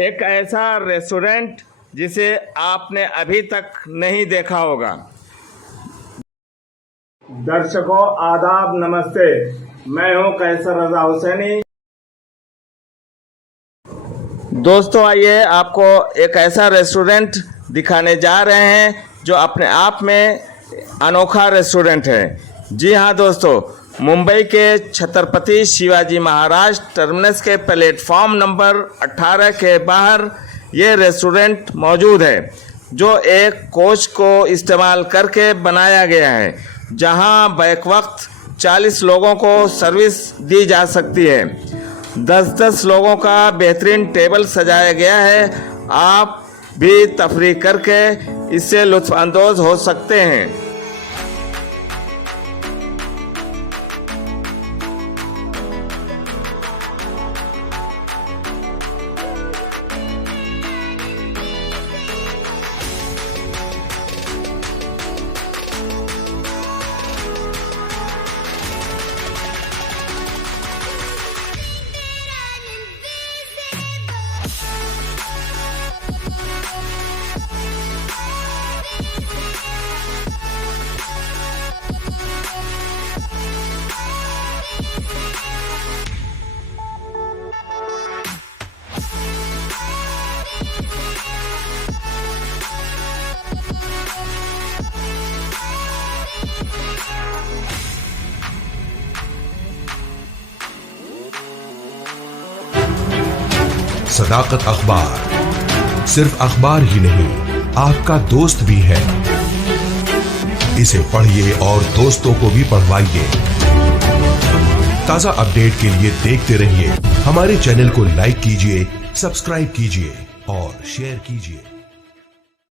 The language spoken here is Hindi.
एक ऐसा रेस्टोरेंट जिसे आपने अभी तक नहीं देखा होगा। दर्शकों आदाब, नमस्ते। मैं हूं कैसर रजा हुसैनी। दोस्तों आइए आपको एक ऐसा रेस्टोरेंट दिखाने जा रहे हैं जो अपने आप में अनोखा रेस्टोरेंट है। जी हाँ दोस्तों, मुंबई के छत्रपति शिवाजी महाराज टर्मिनस के प्लेटफॉर्म नंबर 18 के बाहर ये रेस्टोरेंट मौजूद है, जो एक कोच को इस्तेमाल करके बनाया गया है, जहां बैक वक्त 40 लोगों को सर्विस दी जा सकती है। 10-10 लोगों का बेहतरीन टेबल सजाया गया है। आप भी तफरीह करके इससे लुत्फ अंदोज हो सकते हैं। सदाकत अखबार सिर्फ अखबार ही नहीं, आपका दोस्त भी है। इसे पढ़िए और दोस्तों को भी पढ़वाइए। ताजा अपडेट के लिए देखते रहिए। हमारे चैनल को लाइक कीजिए, सब्सक्राइब कीजिए और शेयर कीजिए।